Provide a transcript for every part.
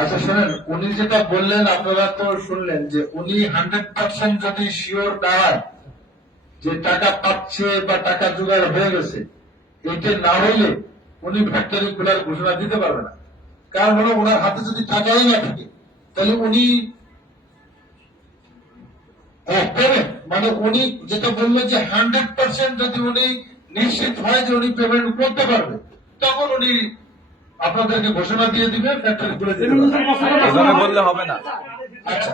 আচ্ছা শোনেন, উনি যেটা বললেন আপনারা তো শুনলেন যে উনি 100% যদি শিওর দাঁড়ায় যে টাকা পাচ্ছে বা টাকা জোগাড় হয়ে গেছে, এটা না হইলে উনি ফ্যাক্টরি খোলার ঘোষণা দিতে পারবে না। কারণ হলো ওনার হাতে যদি টাকাই না থাকে তাহলে উনি করবেন। মানে উনি যেটা বললেন যে 100% যদি উনি নিশ্চিত হয় যে উনি পেমেন্ট করতে পারবে, তখন উনি আপনাদেরকে ঘোষণা দিয়ে দিবে, ফ্যাক্টরি খুলে দিবে। এভাবে বললে হবে না। আচ্ছা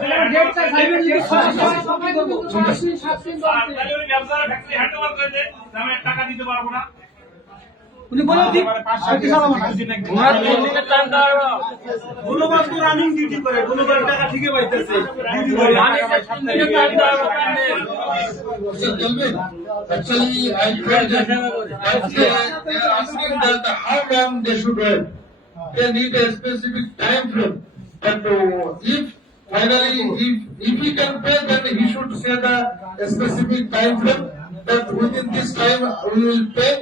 টাকা দিতে পারবো না। উনি বলেন ঠিক রানিং ডিউটি করে টাকা ঠিকই পাইতেছে Actually, I told them that they are asking that how long they should wait. They need a specific time frame. But if finally, if he can pay, then he should say the specific time frame that within this time we will pay.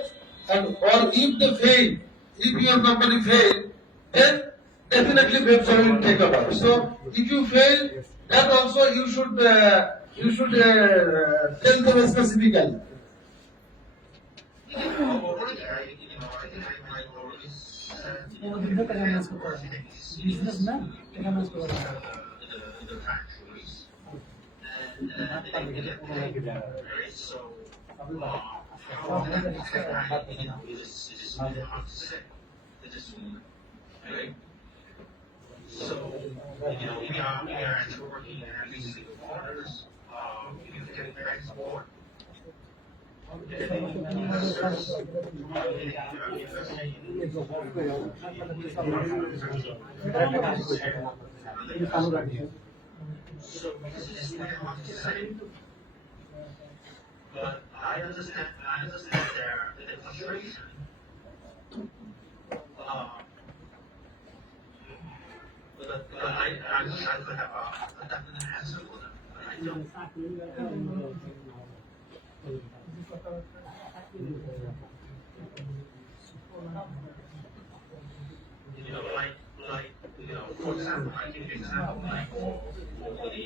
And or if they fail, if your company fail, then definitely website will take over. So if you fail, that also you should tell them specifically. So, we are actually working at least 6 quarters, getting back support. So, this is what I want to say. But I understand their frustration. But I wish I could have a definite answer for them, but I don't. For example, I give you an example, like over the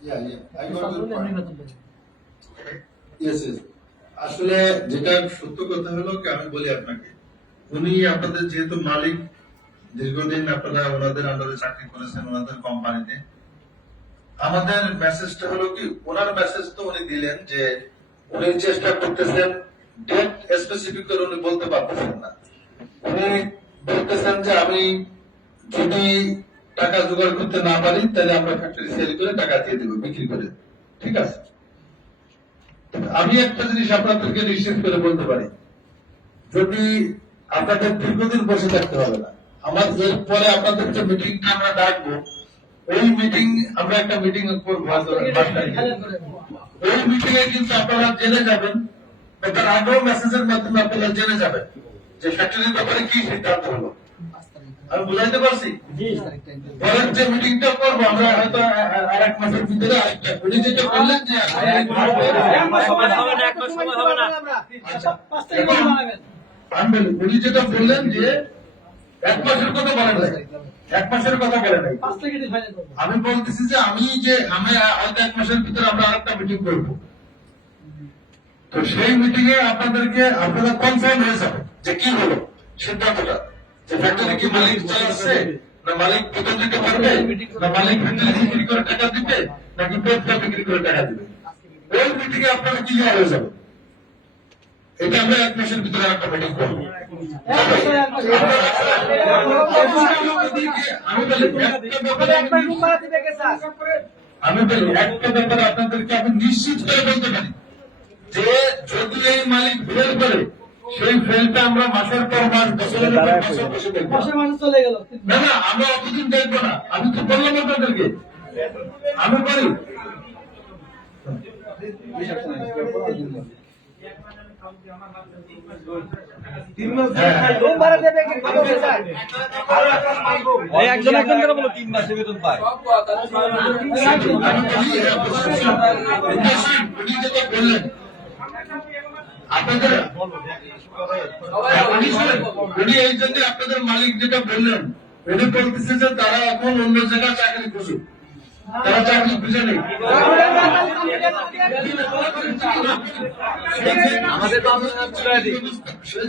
Yeah, I got your point. Yes, yes. আসলে যেটা সত্য কথা হলো কি, আমি বলি আপনাকে, উনি আপনাদের যেহেতু মালিক, দীর্ঘদিন আপনারা ওনাদের আন্ডারে চাকরি করেছেন ওনাদের কোম্পানিতে, আমাদের মেসেজটা হলো কি, ওনার মেসেজ তো উনি দিলেন যে উনি চেষ্টা করতেছেন, ডেট স্পেসিফিক করে উনি বলতে পারতেছেন না। উনি বলতেছেন যে আমি যদি টাকা জোগাড় করতে না পারি তাহলে আমরা ফ্যাক্টরি সেল করে টাকা দিয়ে দেবো, বিক্রি করে। ঠিক আছে, আমি একটা জিনিস আপনাদেরকে নিশ্চিত করে বলতে পারি, যদি আপনাদের দীর্ঘদিন বসে থাকতে হবে না। আমার এরপরে আপনাদের যে মিটিংটা আমরা ডাকবো, ওই মিটিং আমরা একটা মিটিং করবো, ওই মিটিং এ কিন্তু আপনারা জেনে যাবেন, তার আগেও মেসেজের মাধ্যমে আপনারা জেনে যাবেন যে ফ্যাক্টরির ব্যাপারে কি সিদ্ধান্ত হলো। আমি বুঝাইতে পারছি? পরের যে মিটিংটা করবো আমরা হয়তো আর 1 মাসের ভিতরে আরেকটা, উনি যেটা বললেন যে উনি যেটা বললেন যে 1 মাসের কথা বলেন নাই, 1 মাসের কথা বলেন নাই। আমি বলতেছি যে আমি হয়তো 1 মাসের ভিতরে আমরা আরেকটা মিটিং করবো, তো সেই মিটিং এ আপনারা কনফার্ম হয়ে যাবে যে কি হলো সিদ্ধান্তটা, যে ফ্যাক্টরি কি মালিক চালাচ্ছে, না মালিক বেতন দিতে পারবে, না মালিক ফ্যাক্টরি বিক্রি করে টাকা দিবে, নাকি পেটটা বিক্রি করে টাকা দিবে। ওই মিটিং এ আপনারা কি হয়ে যাবে, এটা আমরা 1 মাসের ভিতরে একটা মিটিং করবো। আমি বলি একটা ব্যাপারে আপনাদেরকে আমি নিশ্চিত করে বলতে পারি যে যদি এই মালিক ফেল করে, সেই ফেলটা আমরা মাসের পর মাস, বছরের পর বছর বসে দেখবো। চলে গেল। না না, আমরা অতদিন দেখবো না। আমি তো বললাম আপনাদেরকে, আমি বলি একজন করে বলো 3 মাসে বেতন পায়। উনি যেটা বললেন আপনাদের, উনি এই জন্য আপনাদের মালিক যেটা বললেন, উনি বলতেছে যে তারা এখন অন্য জায়গায় চাকরি খুঁজে, তারা চাকরি খুঁজে নেই। সে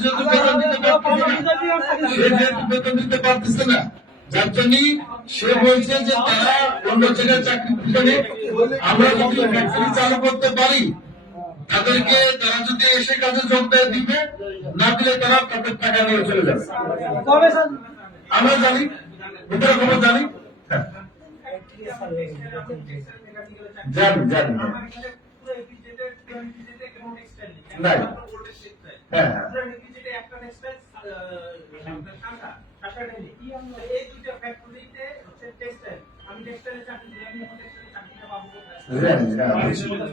যেহেতু বেতন দিতে পারতেছে না, যার জন্য সে বলছে যে তারা অন্য জায়গায় চাকরি খুঁজে নেই। আমরা যদি ফ্যাক্টরি চালু করতে পারি, তাদেরকে তারা যদি এসে কাজে যোগ দেয় দিবে, না দিলে তারা তাদের টাকা নিয়ে চলে যাবে। আমরা জানি, ভিতরে খবর জানি, হ্যাঁ জানি জানি নাই, হ্যাঁ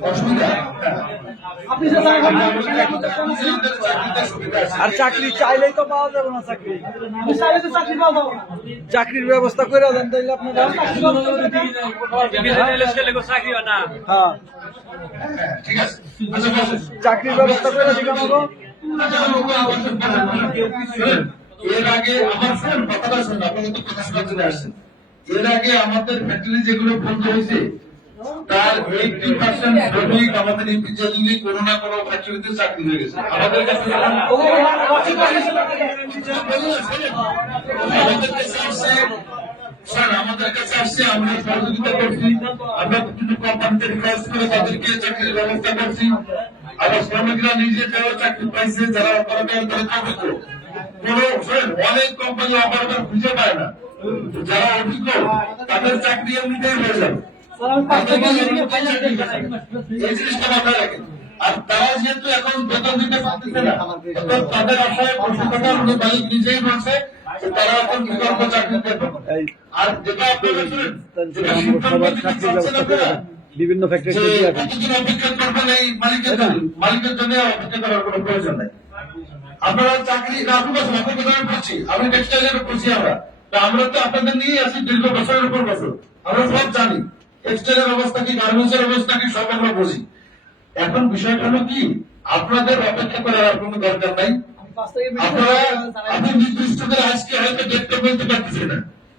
অসুবিধা, আর চাকরি চাইলেই তো পাওয়া যাবে না। চাকরির ব্যবস্থা করে দেন তাইলে আপনারা। হ্যাঁ, ঠিক আছে, আচ্ছা বসেন। চাকরির ব্যবস্থা করে দিবেন। এর আগে আমার ফোন কথাটা শুনুন, আপনারা তো কথা শোনার জন্য আসছেন। এর আগে আমাদের ফ্যাক্টরি যেগুলো বন্ধ হয়েছে, তার 80% শ্রমিক আমাদের ইন্ডিভিজুয়ালি কোনো না কোনো ফ্যাক্টরিতে চাকরি হয়ে গেছে। আমাদের কাছে আমাদের কাছে আসছে, আমরা সহযোগিতা করছি, আমরা বিভিন্ন কোম্পানিতে রিকোয়েস্ট করে তাদেরকে চাকরির ব্যবস্থা করছি। আবার শ্রমিকরা নিজে যারা চাকরি পাইছে, যারা অপারেটর, তারা অভিজ্ঞ। অনেক কোম্পানি অপারেটর খুঁজে পায় না, যারা অভিজ্ঞ তাদের চাকরি এমনিতেই হয়ে যাবে। এই জিনিসটা মাথায় রাখেন। আর তারা যেহেতু এখন বেতন দিতে পারতেছে না, তাদের আশায় প্রশিক্ষণ মালিক নিজেই বলছে যে তারা এখন বিকল্প চাকরি করবে। আর যেটা আপনারা শুনেন, যেটা বিভিন্ন ফ্যাক্টরি কতদিন অপেক্ষা করবেন এই মালিকের জন্য, মালিকের জন্য অপেক্ষা করার কোনো প্রয়োজন নেই। আপনারা চাকরি রাখুন, আপনাদের করছি, আমি টেক্সটাইলের করছি আমরা তো আপনাদের নিয়ে আসি দীর্ঘ বছরের উপর বছর, আমরা সব জানি টেক্সটাইলের অবস্থা কি, গার্মেন্টসের অবস্থা কি, সব আমরা বুঝি। এখন বিষয়টা হলো কি, আপনাদের অপেক্ষা করার কোনো দরকার নাই। আপনারা আপনি নির্দিষ্ট করে আজকে হয়তো ডেটটা বলতে পারতেছি না,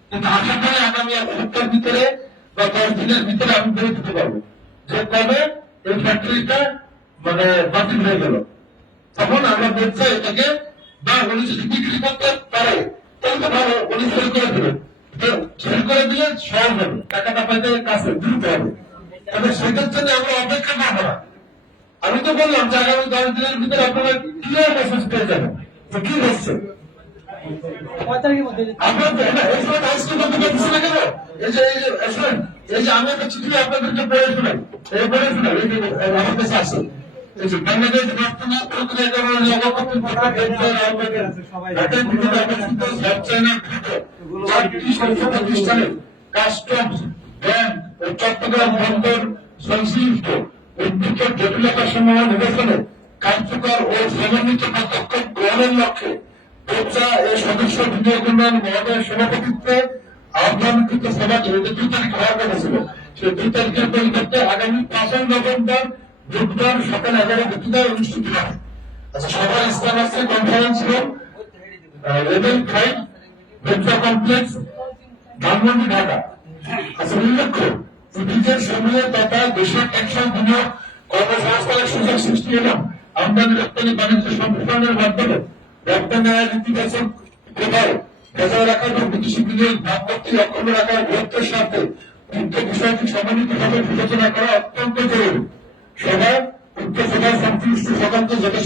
কিন্তু আশা করি আগামী 1 সপ্তাহের ভিতরে বা 10 দিনের ভিতরে আমি বলে দিতে পারবো যে কবে এই ফ্যাক্টরিটা মানে বাতিল হয়ে গেল। তখন আমরা বলছি এটাকে, বা উনি যদি বিক্রি করতে পারে তাহলে তো ভালো, উনি সেল করে দেবেন। সেল করে দিলে সহজ হবে, টাকাটা পাইতে কাছে দ্রুত হবে। তবে সেটার জন্য আমরা অপেক্ষা করবো না। আমি তো বললাম যে আগামী 10 দিনের ভিতরে আপনারা ক্লিয়ার মেসেজ পেয়ে যাবেন যে কি হচ্ছে। আমি একটা চিঠি আপনাদেরকে পড়ে শোনাই, আমার কাছে আসে বাংলাদেশ বর্তমান প্রতিষ্ঠানে কাস্টমস, ব্যাংক ও চট্টগ্রাম বন্দর সংশ্লিষ্ট উদ্যোগের জটিলতা সমূহ নিরসনে কার্যকর ও সমন্বিত পদক্ষেপ গ্রহণের লক্ষ্যে পেপসা এর সদস্য বিনিয়োগ উন্নয়ন মহোদয়ের সভাপতিত্বে আহ্বানকৃত সভাটি 2 তারিখ হওয়ার কথা ছিল। সেই 2 তারিখের পরিবর্তে আগামী 5 নভেম্বর বুধবার সকাল 11টায় অনুষ্ঠিত হবে। আচ্ছা, সবার স্থান আছে কনফারেন্স রুম লেভেল 5 পেপসা কমপ্লেক্স, ধানমন্ডি, ঢাকা। আচ্ছা, উল্লেখ্য ইপিজেড সমূহে তথা দেশের টেকসই বিনিয়োগ কর্মসংস্থানের সুযোগ সৃষ্টি এবং আমদানি রপ্তানি বাণিজ্য সম্প্রসারণের মাধ্যমে রপ্তানি আয়ের ইতিবাচক প্রভাব বজায় রাখা এবং বিদেশি বিনিয়োগ ভাবমূর্তি অক্ষুণ্ণ রাখার গুরুত্বের সাথে উক্ত বিষয়টি সমন্বিতভাবে বিবেচনা করা অত্যন্ত জরুরি। সভায়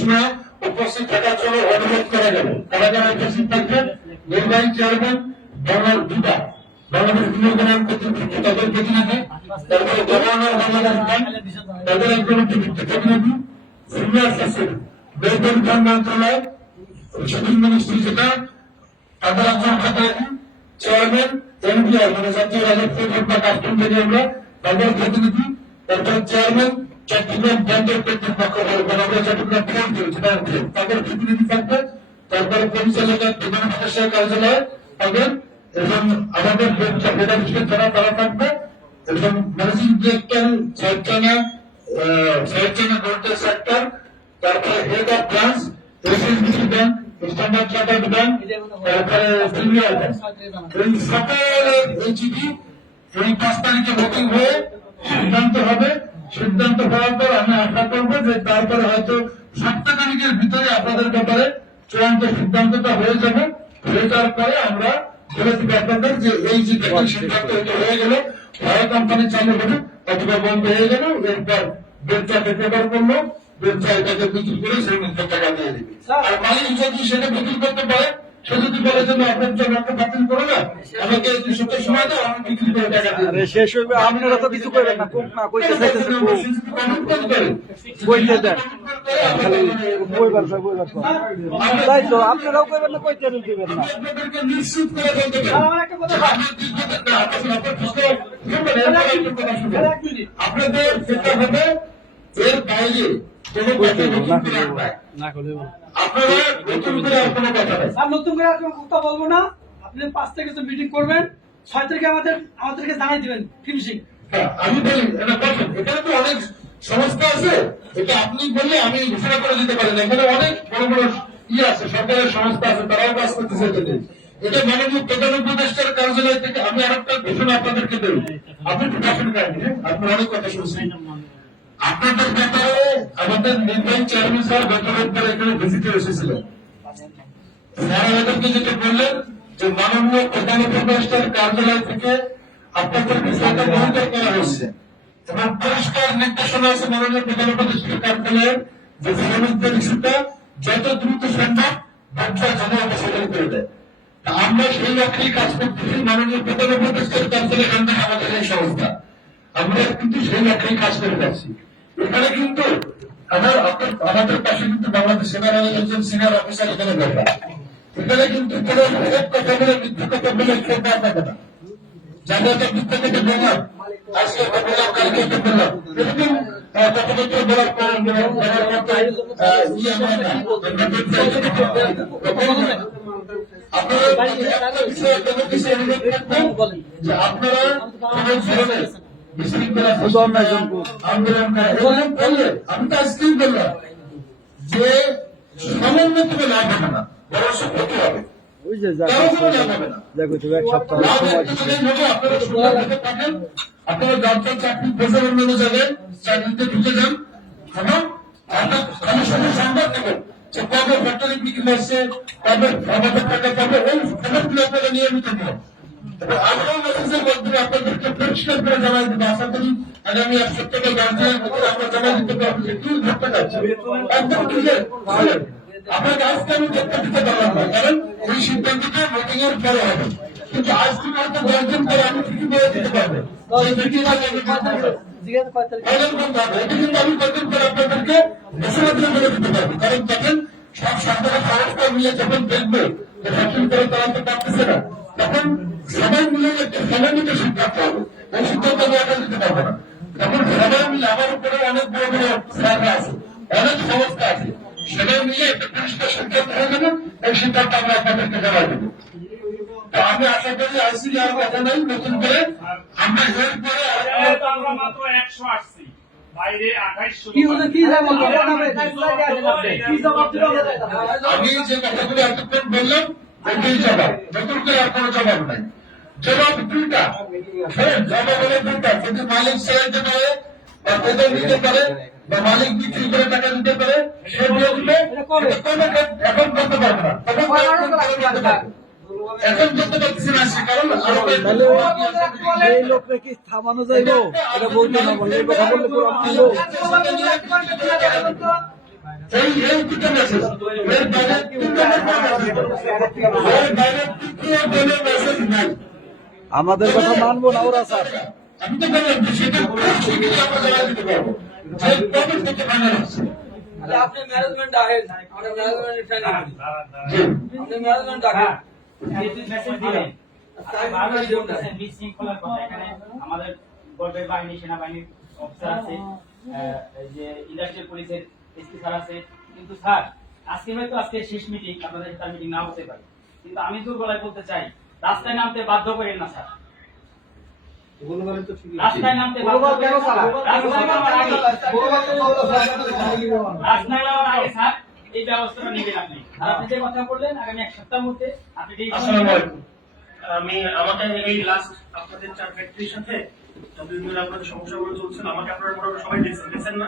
সময় উপস্থিত থাকার জন্য অনুরোধ করা গেল। কারা যারা উপস্থিত থাকবেন, নির্বাহী চেয়ারম্যান বাংলাদেশ বিনিয়োগের কর্তৃপক্ষ তাদের প্রতিনিধি, তারপরে গভর্নর বাংলাদেশ ব্যাংক তাদের একজন প্রতিনিধি, সিনিয়র সচিব বেতন মন্ত্রণালয় শিপিং মিনিস্ট্রি যেটা তাদের একজন প্রতিনিধি, চেয়ারম্যান এনপিআর মানে জাতীয় রাজস্ব বা কাস্টম যদি আমরা তাদের প্রতিনিধি, তারপরে চেয়ারম্যান চট্টগ্রাম ব্যাংকের কর্তৃপক্ষ চট্টগ্রাম ফোর্ট যেটা তাদের প্রতিনিধি থাকবে, তারপরে পরিচালকের প্রধান প্রশাসক কার্যালয় তাদের এবং আমাদের যারা তারা থাকবে এবং ম্যানেজিং ডিরেক্টর সাইটচানা গোল্ডের সেক্টর, তারপরে head of branch HSBC bank, standard chartered bank, তারপরে প্রিমিয়ার ব্যাংক, এই সকলের এইচডি এই 5 তারিখে ভোটিং হয়ে সিদ্ধান্ত হবে। সিদ্ধান্ত হওয়ার পর আমি আশা করবো যে তারপরে হয়তো 7 তারিখের ভিতরে আপনাদের ব্যাপারে চূড়ান্ত সিদ্ধান্তটা হয়ে যাবে। হয়ে যাওয়ার পরে আমরা বলে দিবে আপনাদের যে এই যে দেখেন সিদ্ধান্ত হয়ে গেল, হয় কোম্পানি চালু হবে অথবা বন্ধ হয়ে গেল, এরপর বেলচা টেকেওভার করলো, বেলচা এটাকে বিক্রি করে সেই মধ্যে টাকা দিয়ে দিবে। আর মালিক যদি সেটা বিক্রি করতে পারে, সে যদি বলে যে আপনার জন্য একটা বাতিল করো না, আমাকে 200 সময় দাও, আমি বিক্রি করে টাকা দিয়ে আরে শেষ হইবে, আপনারা তো কিছু করবেন না, কোক না কইতে চাইতেছে কোক কইতে দেন, খালি বইবার তাই তো আপনারাও কইবেন না, কইতে দিবেন না। আপনাদেরকে নিশ্চিত করে বলতে পারি আমার একটা কথা আপনাদের যেটা হবে এর বাইরে কোনো কথা না করলে আপনারা নতুন করে আর কোনো কথা নাই। আর নতুন করে আর কোনো কথা বলবো না। আপনি 5 তারিখে মিটিং করবেন, 6 তারিখে আমাদেরকে জানাই দিবেন ফিনিশিং। হ্যাঁ, আমি বলি এটা বলছেন, এখানে তো অনেক সংস্থা আছে, এটা আপনি বললে আমি ঘোষণা করে দিতে পারি না। এখানে অনেক বড় বড় আছে, সরকারের সংস্থা আছে, তারাও কাজ করতেছে এটাতে। এটা মাননীয় প্রধান উপদেষ্টার কার্যালয় থেকে আমি আরেকটা ঘোষণা আপনাদেরকে দেব। আপনি প্রকাশন করেন, আপনি অনেক কথা শুনছেন। আপনাদের ব্যাপারে আমাদের নির্বাহী চেয়ারম্যান স্যার গত রোববার এখানে ভিজিটে এসেছিলেন। স্যার আমাদেরকে যেটা বললেন যে মাননীয় প্রধান উপদেষ্টার কার্যালয় থেকে আপনাদের বিষয়টা মনিটর করা হচ্ছে এবং পরিষ্কার নির্দেশনা আছে মাননীয় প্রধান উপদেষ্টার কার্যালয়ের যে শ্রমিকদের ইস্যুটা যত দ্রুত সম্ভব ব্যবসা জমা অপসারণ করে দেয়। আমরা সেই লক্ষ্যেই কাজ করতেছি। মাননীয় প্রধান উপদেষ্টার কার্যালয় আমাদের এই সংস্থা, আমরা কিন্তু সেই লক্ষ্যেই কাজ করে যাচ্ছি। এখানে কিন্তু আমাদের পাশে কিন্তু বাংলাদেশ সেনাবাহিনীর একজন সিনিয়র অফিসার এখানে দেখা, এখানে কিন্তু কোনো এক কথা বলে মিথ্যা কথা বলে চলতে আপনাকে না। জাতীয়তা মিথ্যা থেকে বললাম, আজকে বললাম, কালকে বললাম, এরকম কথাবার্তা বলার পর বলার মতো আপনারা বিষয়ে কোনো কিছু অনুরোধ করবেন যে আপনারা কোনো ধরনের আন্দোলন করলে আমি তো আজকেই বললাম যে সামান্য থেকে লাভ হবে না, বরং ক্ষতি হবে। ওই যে এক সপ্তাহ আপনারা দরকার চাকরি বছর অন্যান্য জায়গায় চাকরিতে ঢুকে যান এবং আমি শুধু সংবাদ দেবেন যে কবে ফ্যাক্টরি বিক্রি হচ্ছে, কবে আমাদের টাকা পাবে, ওই খবরগুলো আপনারা নিয়মিত দেবেন। আমরাও মেসেজের মাধ্যমে আপনাদেরকে পরিষ্কার করে জানাই দেবো। আশা করি আগামী 1 সপ্তাহে 10 দিনের ভিতরে আমরা জানাই দিতে পারবো যে কি ঘটতে যাচ্ছে। একদম ক্লিয়ার আপনাকে আজকে আমি দেখতে দিতে পারলাম না, কারণ এই সিদ্ধান্তটা মিটিং এর পরে হবে। কিন্তু আজ থেকে হয়তো 10 দিন পরে আমি ঠিকই বলে দিতে পারবো এটা কিন্তু আমি কতদিন পরে আপনাদেরকে ঘোষণা দিয়ে বলে দিতে পারবো। কারণ তখন সব সরকারের সংস্থা মিলে যখন দেখবে যে শাসন করে চালাতে পারতেছে না, তখন সবাই মিলে একটা সমন্বিত সিদ্ধান্ত হবে। এই সিদ্ধান্ত আমি একা দিতে পারবো না। তখন সবাই মিলে আমার উপরে অনেক বড় বড় স্যাররা আছে, অনেক সংস্থা আছে, সবাই মিলে একটা পরিষ্কার সিদ্ধান্ত হয়ে যাবে। এই সিদ্ধান্ত আমরা আপনাদেরকে জানাই দেবো। আমি আশা করি আইসিডি আর কথা নাই, নতুন করে আমরা এর পরে আমরা মাত্র 100 আসছি, বাইরে 2800। আমি যে কথাগুলো এতক্ষণ বললাম এটাই জবাব, নতুন করে আর কোনো জবাব নাই। জবাব দুইটা, জবাব হলো দুইটা। যদি মালিক চালাইতে পারে বা বেতন দিতে পারে বা মালিক বিক্রি করে টাকা দিতে পারে, সে দিয়ে দিবে। এখন করতে পারবে না, এখন করতে পারতেছি না, সে কারণ এই লোককে কি থামানো যাইব? এটা বলতে না বললে কথা বললে পুরো এই দুটো মেসেজ এর বাইরে তিনটা মেসেজ নাই। আমাদের কথা মানবো না ওরা স্যার। আমি তো বললাম যে সেটা ঠিকই আমরা জবাব দিতে পারবো যে কবে থেকে ফাইনাল হচ্ছে। আপনি ম্যানেজমেন্ট আহেন আমরা ম্যানেজমেন্ট ট্রেনিং করি জি আপনি ম্যানেজমেন্ট আহেন মেসেজ দিলেন বারবার বলতেছেন বিশৃঙ্খলার কথা। এখানে আমাদের বর্ডার বাহিনী, সেনাবাহিনীর অফিসার আছে, এই যে ইন্ডাস্ট্রিয়াল পুলিশের এসপি স্যার আছে। কিন্তু স্যার আজকে হয়তো আজকে শেষ মিটিং, আপনাদের তার মিটিং না হতে পারে, কিন্তু আমি তো গলায় বলতে চাই রাস্তায় নামতে বাধ্য করেন না স্যার। রাস্তায় নামতে বাধ্য করেন না। রাস্তায় নামার আগে স্যার এই ব্যবস্থাটা নেবেন আপনি। আর আপনি যে কথা বললেন আগামী 1 সপ্তাহের মধ্যে আপনি আসসালামু আলাইকুম। আমাকে এই লাস্ট আপনাদের 4 ফ্যাক্টরির সাথে যতদিন ধরে আপনাদের সমস্যাগুলো চলছিল আমাকে আপনারা মোটামুটি সবাই দেখছেন না?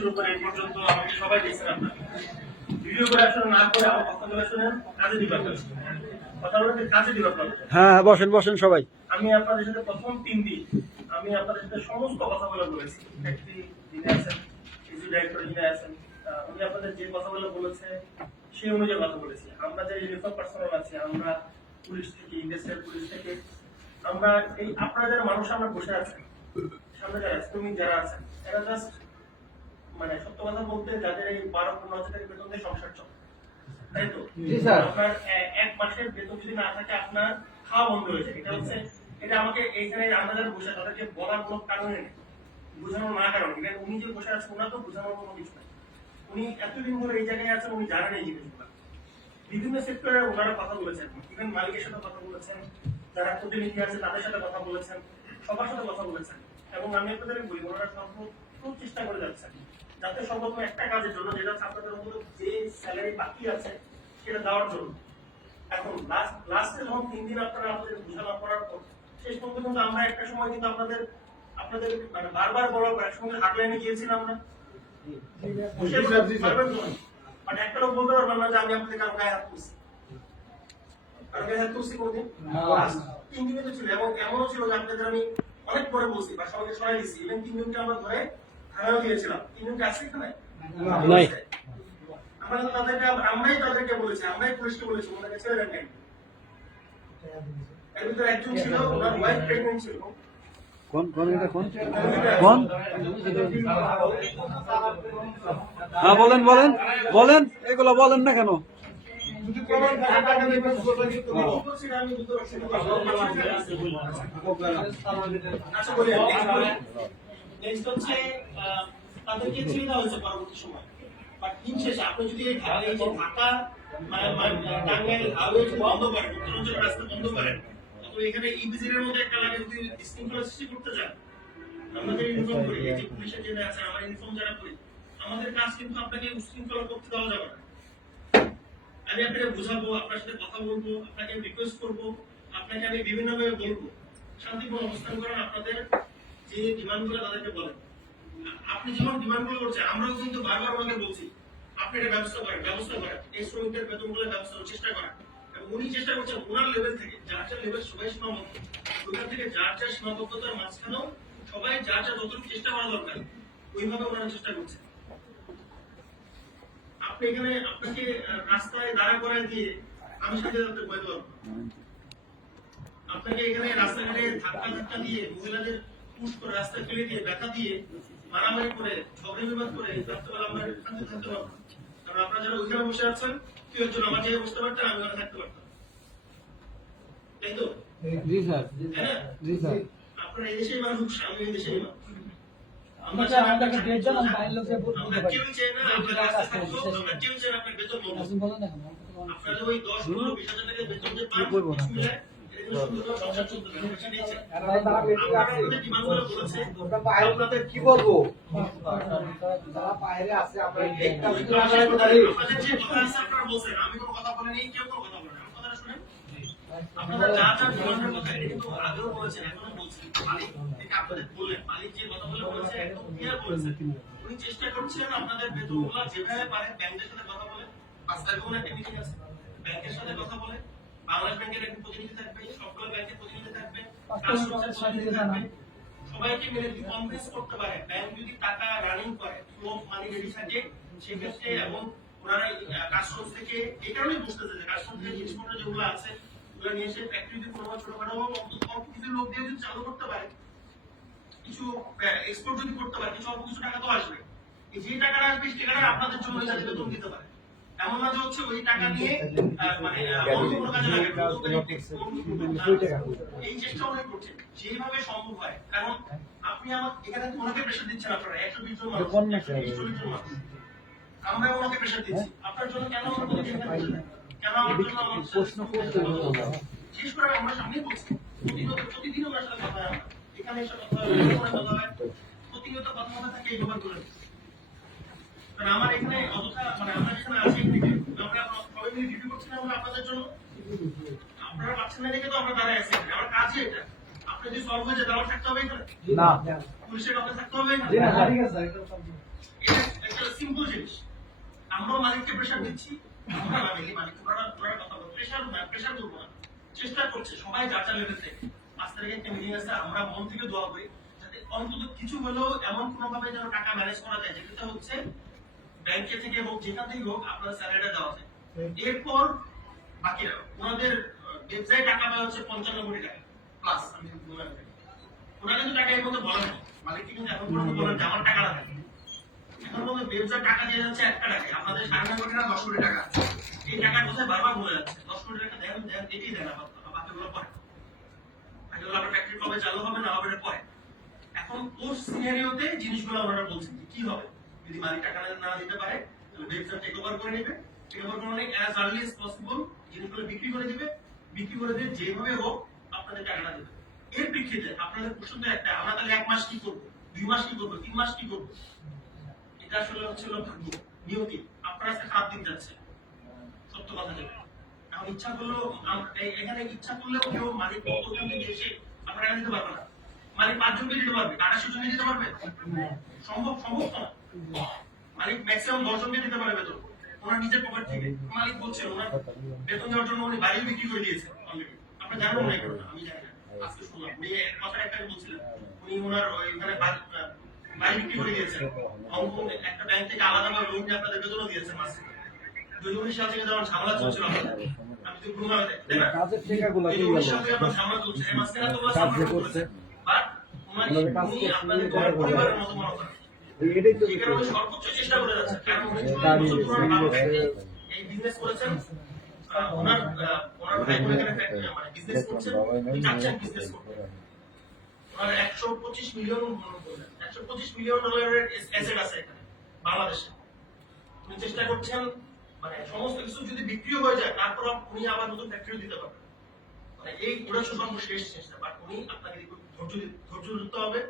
শুরু করে এই পর্যন্ত আমাকে সবাই দেখছেন। আপনারা ভিডিও করে আসলে না করে আমার কথাগুলো শুনেন, কাজে দিবেন, কথা বলতে কাজে দিবেন আপনাদের। হ্যাঁ বসেন বসেন সবাই। আমি আপনাদের সাথে প্রথম 3 দিন আমি আপনাদের সাথে সমস্ত কথাগুলো বলেছি। ফ্যাক্টরি যিনি আছেন, এক্সিকিউটিভ ডাইরেক্টর যিনি আছেন, উনি আপনাদের যে কথাগুলো বলেছে সেই অনুযায়ী কথা বলেছি। আমরা যে ইউনিফর্ম পার্সোনাল আছি, আমরা পুলিশ থেকে, ইন্ডাস্ট্রিয়াল পুলিশ থেকে, আমরা এই আপনারা যারা মানুষ আমরা বসে আছেন, সামনে যারা শ্রমিক যারা আছেন, এরা জাস্ট মানে সত্য কথা বলতে যাদের এই 12-15 হাজার টাকা বেতন দিয়ে সংসার চলে, তাই তো? আপনার 1 মাসের বেতন যদি না থাকে আপনার খাওয়া বন্ধ হয়ে যায়। এটা আমাকে এইখানে আমরা যারা বসে তাদেরকে বলার কোনো কারণে নেই, বোঝানোর না কারণ। উনি যে বসে আছেন ওনার তো বোঝানোর কোনো কিছু নেই। উনি এতদিন ধরে এই জায়গায় আছেন, উনি জানেন এই জিনিসগুলো। বিভিন্ন সেক্টরে ওনারা কথা বলেছেন, ইভেন মালিকের সাথে কথা বলেছেন, যারা প্রতিনিধি আছে তাদের সাথে কথা বলেছেন, সবার সাথে কথা বলেছেন। এবং আমি আপনাদের বলি ওনারা সর্বোচ্চ চেষ্টা করে যাচ্ছেন যাতে সর্বপ্রথম একটা কাজের জন্য, যেটা হচ্ছে আপনাদের মধ্যে যে স্যালারি বাকি আছে সেটা দেওয়ার জন্য। এখন লাস্টে যখন 3 দিন আপনারা আপনাদের বোঝানো করার পর শেষ পর্যন্ত আমরা একটা সময় কিন্তু আপনাদের মানে বারবার বড় একসঙ্গে হাটলাইনে গিয়েছিলাম আমরা। মানে একটা লোক বলতে পারবেন না যে আমি আপনাদের কারো গায়ে হাত তুলছি, কারো গায়ে হাত তুলছি কোনদিন? 3 দিনে তো ছিল। এবং এমনও ছিল যে আপনাদের আমি অনেক পরে বলছি বা সবাইকে সরাই দিচ্ছি। ইভেন 3 দিনকে আমরা ধরে থানায়ও দিয়েছিলাম। 3 দিনকে আসছে এখানে নাই। আমরাই তাদেরকে বলেছি, আমরাই পুলিশকে বলেছি ওনাকে ছেড়ে দেন। এর ভিতরে একজন ছিল, ওনার ওয়াইফ প্রেগনেন্ট ছিল। কোন কোন এটা কোন কোন? হ্যাঁ বলেন বলেন বলেন, এগুলো বলেন না কেন? আচ্ছা বলি নেক্সট হচ্ছে তাদেরকে ছেড়ে দেওয়া হয়েছে পরবর্তী সময়। বাট দিন শেষে আপনি যদি এই যে ঢাকা টাঙ্গাইল হাইওয়ে বন্ধ করেন, উত্তরাঞ্চলের রাস্তা বন্ধ করেন, অথবা এখানে ইবিজির মধ্যে একটা লাগে যদি বিশৃঙ্খলা সৃষ্টি করতে চান, আমাদের ইউনিফর্ম করি, এই যে পুলিশের জন্য আছে আমার ইউনিফর্ম যারা করি, আমাদের কাজ কিন্তু আপনাকে উশৃঙ্খলা করতে দেওয়া যাবে না। আমি আপনাকে বোঝাবো, আপনার সাথে কথা বলবো, আপনাকে রিকোয়েস্ট করবো, আপনাকে আমি বিভিন্নভাবে বলবো শান্তিপূর্ণ অবস্থান করেন। আপনাদের যে ডিমান্ডগুলো তাদেরকে বলেন। আপনি যেমন ডিমান্ডগুলো করছেন আমরাও কিন্তু বারবার ওনাকে বলছি আপনি এটা ব্যবস্থা করেন, এই শ্রমিকদের বেতনগুলো ব্যবস্থা করার চেষ্টা করেন। এবং উনি চেষ্টা করছেন ওনার লেভেল থেকে, যার যার লেভেল সবাই সীমাবদ্ধ, ওইখান থেকে যার যার সীমাবদ্ধতার মাঝখানেও সবাই যার যার যতটুকু চেষ্টা করা দরকার ওইভাবে ওনারা চেষ্টা করছেন। আপনি এখানে আপনাকে রাস্তায় দাঁড়া করায় দিয়ে আমি সাথে সাথে বলতে পারবো, আপনাকে এখানে রাস্তাঘাটে ধাক্কা দিয়ে মহিলাদের পুশ করে রাস্তায় ফেলে দিয়ে ব্যথা দিয়ে মারামারি করে ঝগড়া বিবাদ করে রাত্রেবেলা আমরা শান্তি থাকতে পারবো। কারণ আপনারা যারা ওইখানে বসে আছেন কেউ একজন আমার জায়গায় বসতে পারতেন, আমি ওখানে থাকতে পারতাম, তাই তো? জি স্যার, জি স্যার। আপনারা এই দেশেই মানুষ, আমি এই দেশেই মানুষ। আমরা চাই আমাদেরকে বেতন দেন, আমি বাইরের লোককে বলতে আমরা পারি। কেউ চাই না আপনার রাস্তা থাকতো, আমরা কেউ চাই না আপনার বেতন বন্ধ। আসুন বলেন এখন। আপনারা ওই 10-20 হাজার টাকা বেতন যে পান কিছু মিলে আপনাদের কি বলবো যারা বাইরে আছে আপনারা যে কথা আছে আপনারা বলছেন, আমি কোনো কথা বলিনি, কেউ কোনো কথা বলেন, আপনারা শুনেন। আপনারা যা যা ডিমান্ডের কথা এটা কিন্তু আগেও বলেছেন, এখনো বলছেন। মালিক থেকে আপনাদের বললেন, মালিক যে কথা বলেছে একদম ক্লিয়ার বলেছেন। উনি চেষ্টা করছেন আপনাদের বেতনগুলো যেভাবে পারেন ব্যাংকের সাথে কথা বলে, 5 তারিখে একটা মিটিং আছে, ব্যাংকের সাথে কথা বলে, বাংলাদেশ ব্যাংকের একজন প্রতিনিধি থাকবে, সবগুলো ব্যাংকের প্রতিনিধি থাকবে, সবাইকে মিলে যদি কনভিন্স করতে পারে, ব্যাংক যদি টাকা রানিং করে, ফ্লো অফ মানি রেডি থাকে, সেক্ষেত্রে এবং ওনারা কাস্টমস থেকে এই কারণেই বুঝতেছে যে কাস্টমস থেকে জিনিসপত্র যেগুলো আছে ওগুলো নিয়ে এসে ফ্যাক্টরিতে কোনো ছোটখাটো অল্প কিছু লোক দিয়ে যদি চালু করতে পারে, কিছু এক্সপোর্ট যদি করতে পারে, কিছু অল্প কিছু টাকা তো আসবে। যে টাকাটা আসবে সেই টাকাটা আপনাদের জন্য বেতন দিতে পারে। এমন না যে হচ্ছে ওই টাকা নিয়ে মানে অন্য কোনো কাজে লাগে। এই চেষ্টা উনি করছেন যেভাবে সম্ভব হয়। কারণ আপনি আমার এখানে ওনাকে প্রেশার দিচ্ছেন, আপনারা 120 জন মানুষ, 140 জন মানুষ, আমরা ওনাকে প্রেশার দিচ্ছি। আপনার জন্য কেন আমার কোনো চিন্তা করছেন না? কেন আমার জন্য আমার প্রশ্ন করতে বিশেষ করে আমরা সামনেই বলছি, প্রতিদিন ওনার সাথে কথা হয়, এখানে এসে কথা হয়, কথা হয়, প্রতিনিয়ত কথা বলা থাকে এই ব্যাপার করে। কারণ আমার এখানে অযথা মানে আমরা যেখানে আছি আমরা সবাই মিলে ডিউটি করছি না আমরা আপনাদের জন্য, আপনারা পাচ্ছেন না দেখে তো আমরা দাঁড়ায় আছি। আমার কাজই এটা। আপনি যদি সলভ হয়ে যায় তাহলে থাকতে হবে এখানে না পুলিশের কাছে থাকতে হবে এখানে। এটা সিম্পল জিনিস। আমরাও মালিককে প্রেশার দিচ্ছি, আমরা না মিলি মালিককে কথা বলবো, প্রেশার করবো না, চেষ্টা করছে সবাই যার যার লেভেল থেকে। 5 তারিখে একটা মিটিং আছে, আমরা মন থেকে দোয়া করি যাতে অন্তত কিছু হলেও এমন কোনো ভাবে যেন টাকা ম্যানেজ করা যায় যেটা হচ্ছে ব্যাংকে থেকে হোক যেখান থেকে হোক আপনার স্যালারিটা দেওয়া যায়। এরপর বাকিরা ওনাদের ওয়েবসাইট টাকা পাওয়া হচ্ছে 55 কোটি টাকা প্লাস। আমি ওনারা কিন্তু টাকা এর মধ্যে বলেন না, মালিককে কিন্তু এখন পর্যন্ত বলেন যে আমার টাকা রাখেন। এখন পর্যন্ত ওয়েবসাইট টাকা দিয়ে যাচ্ছে 1 টাকা, আপনাদের 9.5 কোটি টাকা 10 কোটি টাকা। এই টাকার কথা বারবার বলে যাচ্ছে 10 কোটি টাকা দেন দেন, এটাই দেন আপাতত, বাকিগুলো পরে। বাকিগুলো আপনার ফ্যাক্টরি কবে চালু হবে না হবে পরে। এখন পোস্ট সিনারিওতে জিনিসগুলো ওনারা বলছেন যে কি হবে যদি মালিক টাকা না দিতে পারে, তাহলে ওয়েবসাইট টেক ওভার করে নেবে, টেক ওভার করে অ্যাজ আর্লি অ্যাজ পসিবল জিনিসগুলো বিক্রি করে দিবে, বিক্রি করে দিয়ে যেভাবে হোক আপনাদের টাকাটা দেবে। এর প্রেক্ষিতে আপনাদের প্রশ্ন তো একটা, আমরা তাহলে 1 মাস কি করবো, 2 মাস কি করবো, 3 মাস কি করবো? এটা আসলে হচ্ছিল ভাগ্য, নিয়তি। আপনার কাছে খারাপ দিন যাচ্ছে, সত্য কথা যেটা। এখন ইচ্ছা করলেও এখানে ইচ্ছা করলেও কেউ মালিক ওখান থেকে এসে আপনার টাকা দিতে পারবে না। মালিক 5 জনকে দিতে পারবে, 28 জনকে দিতে পারবে, সম্ভব না। মালিক ম্যাক্সিমাম 10 জনকে দিতে পারবে বেতন ওনার নিজের পকেট থেকে। মালিক বলছে ওনার বেতন দেওয়ার জন্য উনি বাড়ি বিক্রি করে দিয়েছেন অলরেডি। আপনি জানেন না এটা, আমি জানি না, আজকে শুনলাম। উনি কথা একটা বলছিলেন, উনি ওনার ওইখানে বাড়ি বিক্রি করে দিয়েছেন। হংকং একটা ব্যাংক থেকে আলাদাভাবে লোন নিয়ে আপনাদের বেতনও দিয়েছেন মাসে। 2019 সাল থেকে যখন ঝামেলা চলছিল আমি তো ঘুমাতে তাই না, কাজের টাকাগুলো কি 2019 গেল সাল থেকে যখন ঝামেলা চলছে এই মাসে না তো কাজ যে করছে বাট উনি আপনাদের পরিবারের মতো মনে করেন। এটাই তো এই কারণে সর্বোচ্চ চেষ্টা করে যাচ্ছে। কারণ উনি 40 বছর পুরনো এই বিজনেস করেছেন, ওনার ভাই বোন এখানে মানে বিজনেস করছেন, উনি চাচ্ছেন বিজনেস করতে। ওনার 125 মিলিয়ন ডলারের অ্যাসেট আছে এখানে বাংলাদেশে। উনি চেষ্টা করছেন মানে সমস্ত কিছু যদি বিক্রিও হয়ে যায় তারপর উনি আবার নতুন ফ্যাক্টরি দিতে পারবেন। মানে এই ওরা সর্বশেষ চেষ্টা, বাট উনি আপনাকে ধৈর্য ধরতে হবে।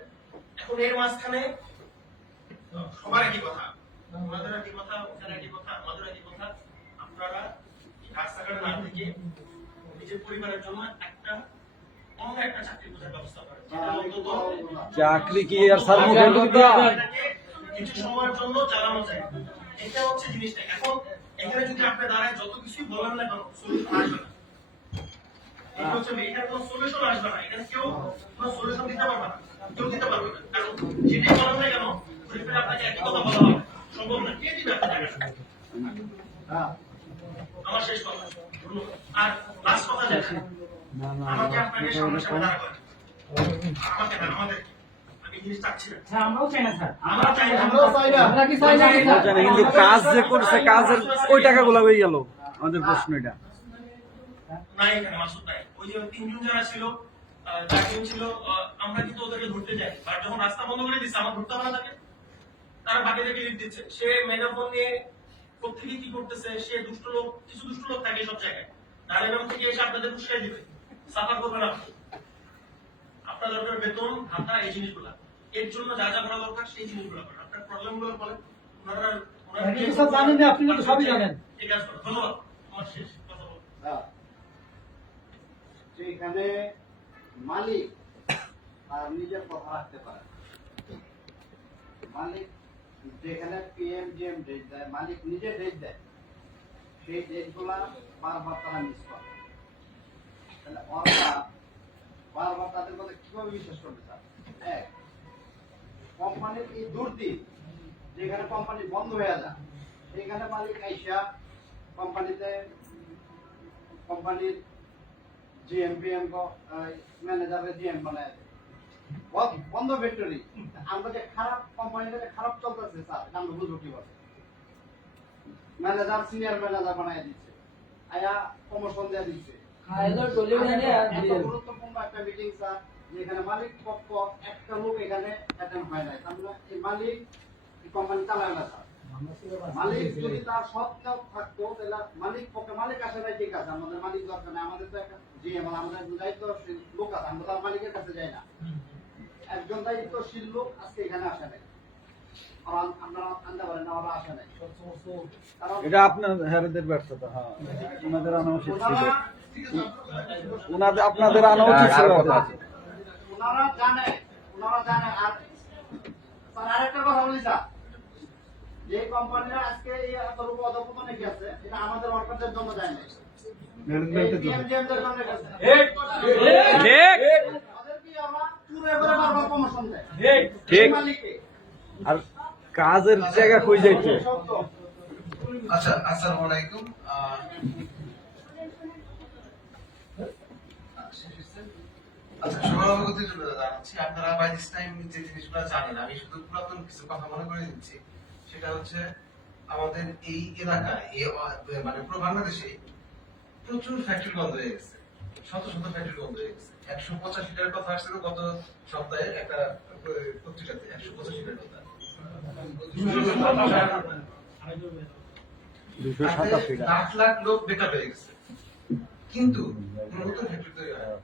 এখন এর মাঝখানে সবার একই কথা, ওনাদের একই কথা, ওখানে একই কথা, আমাদের একই কথা। আপনারা রাস্তাঘাটে না থেকে নিজের পরিবারের জন্য অন্য একটা চাকরি খোঁজার ব্যবস্থা করেন, যেটা অন্তত চাকরি কি আর স্যার মুখের কথা কিছু সময়ের জন্য চালানো যায়। এটা হচ্ছে জিনিসটা। এখন এখানে যদি আপনি দাঁড়ায় যত কিছুই বলেন না কেন, সলিউশন আসবে না। এটা হচ্ছে এখানে কোনো সলিউশন আসবে না, এখানে কেউ কোনো সলিউশন দিতে পারবে না, কেউ দিতে পারবে না। কারণ যেটাই বলেন না কেন পরিবারে আপনাকে একই কথা বলা হবে, সম্ভব না। কে দিবে আপনার টাকাটা? আমার শেষ কথা, ধন্যবাদ। আর লাস্ট কথা যেটা, আমাকে আপনাকে সামনে দাঁড়া করেন, আমাকে না আমাদের, আমি জিনিস চাচ্ছি না। স্যার আমরাও চাই না স্যার, আমরা চাই না, আমরা কি চাই না? জানি, কিন্তু কাজ যে করছে কাজের ওই টাকাগুলো হয়ে গেল আমাদের প্রশ্ন এটা। নাই এখানে মাসুদ নাই, ওই যে 3 জন যারা ছিল 4 জন ছিল, আমরা কিন্তু ওদেরকে ধরতে যাই, বাট যখন রাস্তা বন্ধ করে দিচ্ছে আমার ধরতে হবে না তাকে, তারা বাকিদেরকে লিড দিচ্ছে। সে মেগাফোন নিয়ে প্রত্যেকে কি করতেছে, সে কিছু দুষ্ট লোক থাকে সব জায়গায়, দাঁড়ানো থেকে এসে আপনাদের উৎসাহ দিবে, সাফার করবেন আপনি। আপনার দরকার বেতন ভাতা এই জিনিসগুলা, এর জন্য যা যা করা দরকার সেই জিনিসগুলো করেন। আপনার প্রবলেম গুলো বলেন, ওনারা আপনি তো সব জানেন না, আপনি তো সবই জানেন। ঠিক আছে, ধন্যবাদ। আমার শেষ কথা বল। এখানে মালিক আর নিজের কথা রাখতে পারে। মালিক যেখানে পিএমজিএম ডেট দেয়, মালিক নিজে ডেট দেয়, সেই ডেটগুলা বারবার তারা মিস করে। তাহলে ওরা বারবার তাদের কথা কিভাবে বিশ্বাস করতে চায়? এক, কোম্পানির এই দুর্দিন যেখানে কোম্পানি বন্ধ হয়ে যায় সেইখানে মালিক আইসা কোম্পানির জিএমপিএম ম্যানেজারের জিএম বানায় দেয়। বন্ধ ফ্যাক্টরি, আমরা যে খারাপ কোম্পানিটা খারাপ চলতেছে স্যার, এটা আমরা বুঝবো কিভাবে? ম্যানেজার সিনিয়র ম্যানেজার বানায় দিচ্ছে, আয়া প্রমোশন দিয়ে দিচ্ছে। এত গুরুত্বপূর্ণ একটা মিটিং স্যার, যেখানে মালিক পক্ষ একটা লোক এখানে অ্যাটেন্ড হয় নাই। আমরা এই মালিক কোম্পানি চালায় না স্যার। মালিক যদি তার সৎ থাকতো তাহলে মালিক পক্ষে মালিক আসে নাই, ঠিক আছে, আমাদের মালিক দরকার নেই, আমাদের তো একটা আমাদের দায়িত্বশীল লোক আছে, আমরা তার মালিকের কাছে যাই না। একজন দায়িত্বশীল লোক আজকে এখানে আসে নাই, আপনারা আনতে পারেন না, ওরা আসে নাই। এটা আপনার হেরেদের ব্যর্থতা। হ্যাঁ, ওনাদের আনা উচিত ছিল, আপনাদের আনা উচিত ছিল। ওনারা জানে। আর স্যার আরেকটা কথা বলি স্যার, যে কোম্পানিরা আজকে এই এতটুকু অধঃপতনে গেছে, এটা আমাদের ওয়ার্কারদের জন্য যায় না, ম্যানেজমেন্টের জন্য। পিএমজিএমদের জন্য গেছে। ওদেরকে আমরা চুরে করে বারবার প্রমোশন দেয়। ঠিক। মালিককে আর কাজের জায়গা কই যাইতো? আচ্ছা, আসসালামু আলাইকুম। আচ্ছা, সবার অবগতির জন্য জানাচ্ছি, আপনারা বাই দিস টাইম যে জিনিসগুলো জানেন, আমি শুধু পুরাতন কিছু কথা মনে করে দিচ্ছি। সেটা হচ্ছে আমাদের এই এলাকায় মানে পুরো বাংলাদেশে প্রচুর ফ্যাক্টরি বন্ধ হয়ে গেছে, শত শত ফ্যাক্টরি বন্ধ হয়ে গেছে। 185টার কথা আসছিল গত সপ্তাহে একটা পত্রিকাতে, 185টার কথা। 287 লাখ লাখ লোক বেকার হয়ে গেছে, কিন্তু নতুন ফ্যাক্টরি তৈরি হয় না।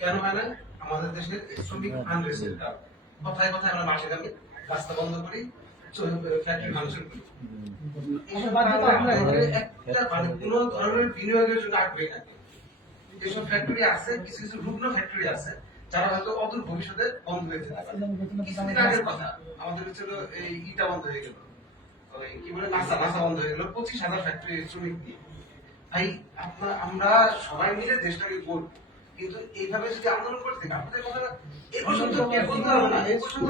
কেন হয় না? আমাদের দেশের শ্রমিক আনরেস্টের কারণে। কথায় কথায় আমরা মাসে দামে রাস্তা বন্ধ করি, ফ্যাক্টরি ভাঙচুর করি। একটা মানে কোন ধরনের বিনিয়োগের জন্য আগ্রহী থাকে। যেসব ফ্যাক্টরি আছে, কিছু কিছু রুগ্ন ফ্যাক্টরি আছে, যারা হয়তো অদূর ভবিষ্যতে বন্ধ হয়ে যেতে পারে। কিছুদিন আগের কথা, আমাদের হচ্ছিল এই ইটা বন্ধ হয়ে গেল, কি বলে নাসা বন্ধ হয়ে গেল, 25,000 ফ্যাক্টরি শ্রমিক দিয়ে। তাই আমরা সবাই মিলে দেশটাকে করবো, কিন্তু এইভাবে যদি আন্দোলন করতে আপনাদের কথা এই পর্যন্ত কে বলতে পারবো না, এই পর্যন্ত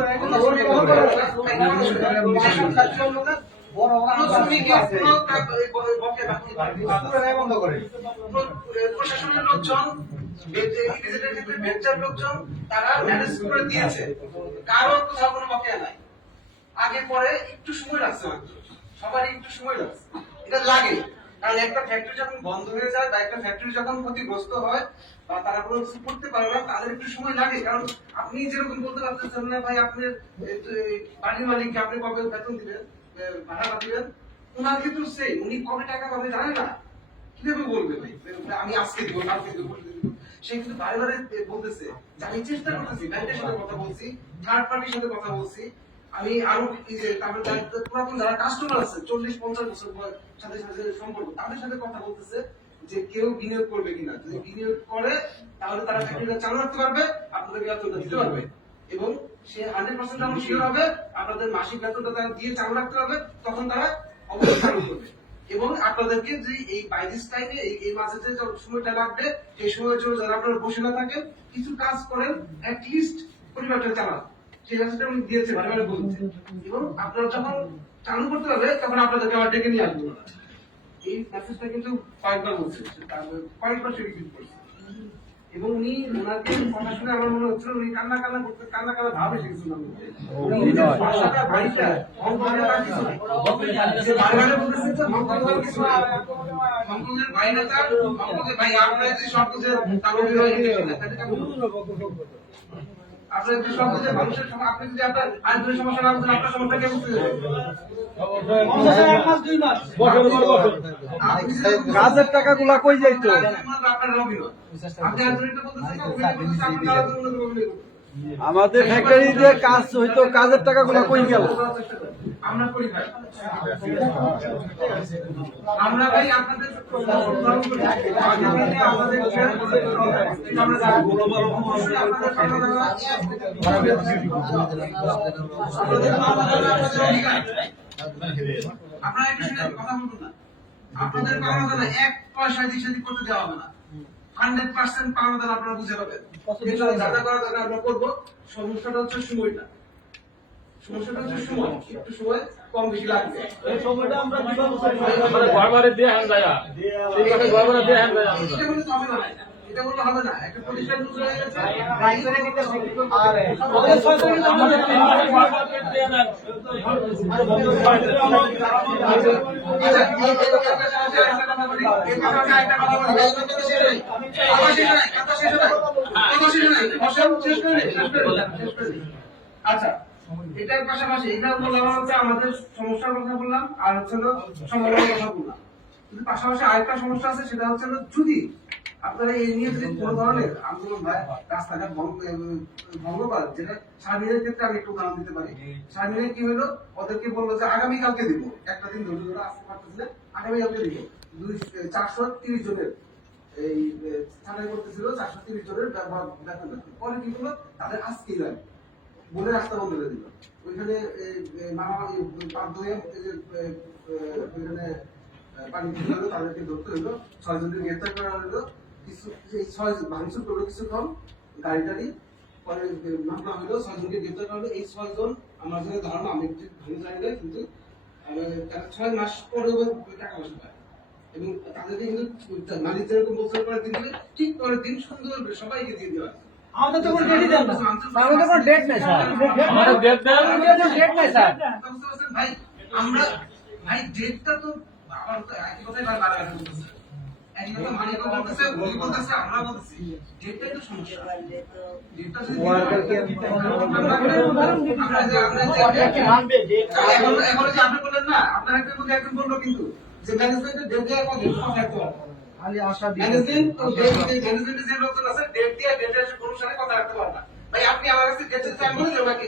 প্রশাসনের লোকজন, বেঞ্চার লোকজন তারা ম্যানেজ করে দিয়েছে, কারো কোথাও কোনো বকেয়া নাই। আগে পরে একটু সময় লাগছে, হয়তো সবারই একটু সময় লাগছে, এটা লাগে। কারণ একটা ফ্যাক্টরি যখন বন্ধ হয়ে যায় বা একটা ফ্যাক্টরি যখন ক্ষতিগ্রস্ত হয় বা তারা কোনো কিছু করতে পারে না, তাদের একটু সময় লাগে। কারণ আপনি যেরকম বলতে পারতেছেন না ভাই, আপনার বাড়ির মালিককে আপনি কবে বেতন দিবেন, ভাড়া দিবেন, ওনার কিন্তু সেই উনি কবে টাকা পাবে জানে না, কিভাবে বলবে ভাই আমি আজকে দিব, কালকে দিব? সে কিন্তু বারে বারে বলতেছে যে আমি চেষ্টা করতেছি, ব্যাংকের সাথে কথা বলছি, থার্ড পার্টির সাথে কথা বলছি, আমি আরো পুরাতন যারা কাস্টমার আছে 40-50 বছর সাথে সাথে সম্পর্ক, তাদের সাথে কথা বলতেছে যে কেউ বিনিয়োগ করবে কিনা। যদি বিনিয়োগ করে তাহলে তারা ফ্যাক্টরিটা চালু রাখতে পারবে, আপনাদের বেতনটা দিতে পারবে, এবং সে 100% যখন শিওর হবে আপনাদের মাসিক বেতনটা তারা দিয়ে চালু রাখতে পারবে, তখন তারা অবশ্যই চালু করবে। এবং আপনাদেরকে যে এই বাই দিস টাইমে এই মাসে যে সময়টা লাগবে, সেই সময়ের জন্য যারা আপনারা বসে না থাকেন, কিছু কাজ করেন, অ্যাটলিস্ট পরিবারটা চালান, সেই মেসেজটা উনি দিয়েছে, বারে বারে বলছে। এবং আপনারা যখন চালু করতে হবে তখন আপনাদেরকে আবার ডেকে নিয়ে আসবো না, এই মেসেজটা কিন্তু কয়েকবার বলছে, কয়েকবার সে রিপিট করছে। এবং উনি ওনাকে কথা শুনে আমার মনে হচ্ছিল উনি কান্না করতে, কান্না ভাব এসে গেছিল না, উনি নিজের ভাষাটা বাড়িটা হংকংয়ের আর কিছু নাই, সে বারে বলতেছে যে হংকংয়ের কিছু নাই, হংকংয়ের বাইরে তার হংকংয়ের ভাই আপনারা যে সব কিছু তামিল আপনার যে সব কিছু মানুষের সময়, আপনি যদি আপনার আইনের সমস্যা না বুঝেন, আপনার সমস্যা কে বুঝতে দেবে? কাজের টাকাগুলা কই যাইতো? আমাদের ফ্যাক্টরিতে কাজ হইতো, কাজের টাকাগুলা কই গেল? আমরা করি ভাই, আমরা ভাই আপনাদের আপনারা একটু কথা বলুন না, আপনাদের কথা না, 1 পয়সা দিশাদি করতে দেওয়া হবে না। 100% পাওনা দেন আপনারা বুঝে পাবেন। এই জন্য যাতা করা দরকার আমরা করবো। সমস্যাটা হচ্ছে সময়টা। সমস্যাটা হচ্ছে সময়, একটু সময় কম বেশি লাগবে। এই সময়টা আমরা কিভাবে এটা বললে তো হবে না, এটা বললে হবে না। একটা প্রতিষ্ঠান নতুন হয়ে গেছে, আর আমাদের 6 তারিখে আমাদের আচ্ছা, এটার পাশাপাশি এটা বললাম হচ্ছে আমাদের সমস্যার কথা বললাম, আর হচ্ছে সমাধানের কথা বললাম। কিন্তু পাশাপাশি আরেকটা সমস্যা আছে, সেটা হচ্ছে যদি আপনারা এই নিয়ে যদি কোনো ধরনের আন্দোলন হয়, রাস্তাঘাট ভঙ্গ করেন, যেটা শারমিনের ক্ষেত্রে আমি একটু উদাহরণ দিতে পারি। শারমিনের কি হলো, ওদেরকে বললো যে আগামীকালকে দিব, একটা দিন ধরে ধরে আসতে পারতেছিলেন, আগামীকালকে দিব 430 জনের এই ছাড়াই করতেছিল, 430 জনের বেতন। পরে কি করলো, তাদের আজকেই লাগে বলে রাস্তা বন্ধ করে দিল। ওইখানে মামা বাধ্য হয়ে ওইখানে পানি দিতে হলো, তাদেরকে ধরতে হলো, 6 জনকে গ্রেফতার করা হলো। কিছু এই 6 ভাঙচুর করলো কিছুক্ষণ, গাড়ি টাড়ি, পরে মামলা হলো, 6 জনকে গ্রেফতার করা হলো। এই 6 জন আমার জন্য ধারণা, আমি ভালো জানি না, কিন্তু 6 মাস পরে টাকা পয়সা পায়। এবং তাদেরকে কিন্তু মালিক যেরকম বছর পরের দিন দিলে, ঠিক পরের দিন সুন্দর করে সবাইকে দিয়ে দেওয়া হয়। আমাদের তো কোনো ডেটই দেন না। আমাদের কোনো ডেট নাই স্যার, আমাদের ডেট নাই স্যার। ভাই আমরা ভাই ডেটটা তো আবার তো একই কথাই বারবার বলতেছে, একই কথা মালিকও বলতেছে, উনি বলতেছে, আমরা বলতেছি, ডেটটাই তো সমস্যা। ডেটটা যদি এখন যে আপনি বললেন না, আপনার একজন মধ্যে একজন বললো কিন্তু যে ম্যানেজমেন্টের ডেট দেওয়ার কথা থাকতে পারবে। ম্যানেজমেন্ট তো ম্যানেজমেন্টে যে লোকজন আছে, ডেট দিয়ে ডেটের কোনো সাথে কথা রাখতে পারবে না। ভাই আপনি আমার কাছে ডেট চাই বলে যে আমাকে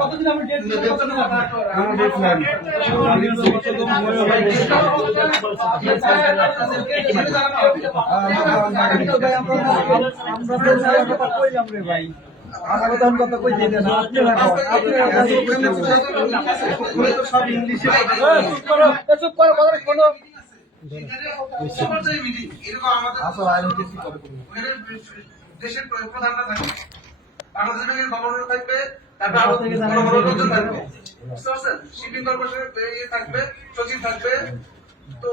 কতদিন আমি ডেট ভাই সমাধান কথা কই দিতে না, সব ইংলিশে চুপ করো, কথা শোনো। দেশের প্রধানরা থাকবে, বাংলাদেশ ব্যাংকের গভর্নর থাকবে, তারপর আরো বড় বড় লোকজন থাকবে, বুঝতে পারছেন? শিপিং কর্পোরেশনের থাকবে, সচিব থাকবে। তো